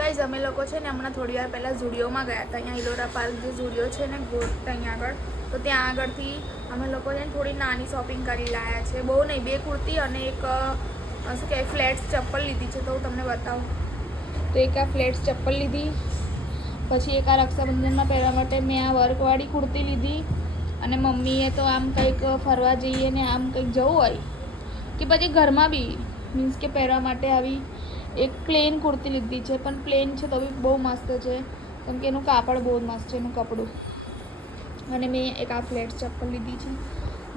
Guys અમે લોકો છે ને હમણાં થોડી વાર પહેલાં ઝુડિયોમાં ગયા હતા. અહીંયા ઇલોરા પાર્ક જે ઝુડિયો છે ને ગોટ અહીંયા આગળ, તો ત્યાં આગળથી અમે લોકો છે ને થોડી નાની શોપિંગ કરી લાયા છે. બહુ નહીં, 2 કુર્તી અને એક શું કહેવાય ફ્લેટ્સ ચપ્પલ લીધી છે. તો હું તમને બતાવું. તો એક આ ફ્લેટ્સ ચપ્પલ લીધી, પછી એક આ રક્ષાબંધનમાં પહેરવા માટે મેં આ વર્કવાળી કુર્તી લીધી. અને મમ્મીએ તો આમ કંઈક ફરવા જઈએ ને આમ કંઈક જવું હોય કે પછી ઘરમાં બી મીન્સ કે પહેરવા માટે આવી એક પ્લેન કુર્તી લીધી છે. પણ પ્લેન છે તો બી બહુ મસ્ત છે, કેમ કે એનું કાપડ બહુ મસ્ત છે, એનું કપડું. અને મેં એક આ ફ્લેટ્સ ચપ્પલ લીધી છે,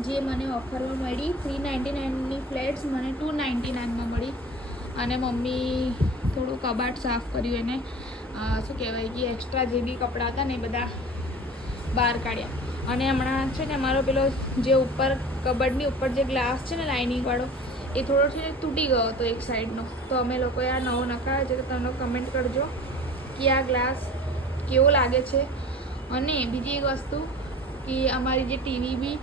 જે મને ઓફરમાં મળી. 399ની ફ્લેટ્સ મને 299માં મળી. અને મમ્મી થોડું કબાટ સાફ કર્યું, એને શું કહેવાય કે એક્સ્ટ્રા જે બી કપડાં હતા ને એ બધા બહાર કાઢ્યા. અને હમણાં છે ને અમારો પેલો જે ઉપર કબડની ઉપર જે ગ્લાસ છે ને લાઇનિંગવાળો, એ થોડો છે ને તૂટી ગયો હતો એક સાઈડનો. તો અમે લોકોએ આ નવો નખાવ્યો છે. તો તમે કમેન્ટ કરજો કે આ ગ્લાસ કેવો લાગે છે. અને બીજી એક વસ્તુ કે અમારી જે ટીવી બી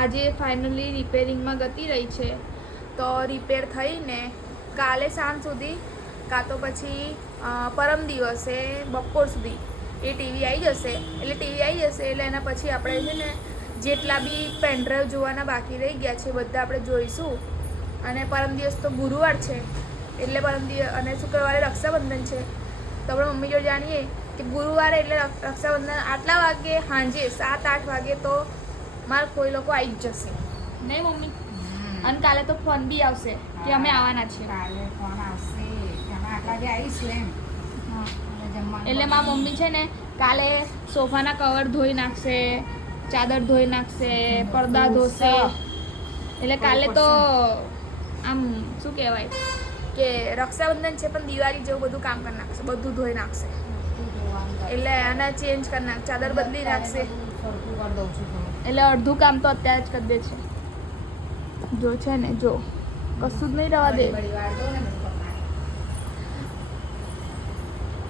આજે ફાઇનલી રિપેરિંગમાં ગતી રહી છે. તો રિપેર થઈને કાલે સાંજ સુધી કાં તો પછી પરમ દિવસે બપોર સુધી એ ટીવી આવી જશે. એટલે એના પછી આપણે છે ને જેટલા બી પેનડ્રાઈવ જોવાના બાકી રહી ગયા છે બધા આપણે જોઈશું. અને પરમ દિવસ તો ગુરુવાર છે, એટલે પરમ દિવસ અને શુક્રવારે રક્ષાબંધન છે. તો આપણે મમ્મી જોડે જાણીએ કે ગુરુવારે એટલે રક્ષાબંધન આટલા વાગે સાંજે 7-8 વાગે તો મારા કોઈ લોકો આવી જ જશે, નહીં મમ્મી? અને કાલે તો ફોન બી આવશે કે અમે આવવાના છીએ. કાલે ફોન આવશે કે અમે આટલા વાગે આવીશું એમ. હા, જમવાનું એટલે મારી મમ્મી છે ને કાલે સોફાના કવર ધોઈ નાખશે, ચાદર ધોઈ નાખશે, પડદા ધોશે. એટલે કાલે તો આમ શું કહેવાય કે રક્ષાબંધન છે પણ દિવાળી જેવું બધું કામ કરી નાખશે, બધું ધોઈ નાખશે. એટલે આને ચેન્જ કરી નાખ, ચાદર બદલી નાખશે. એટલે અડધું કામ તો અત્યારે જ કરી દે છે. જો છે ને, જો કશું જ નહીં રહેવા દે.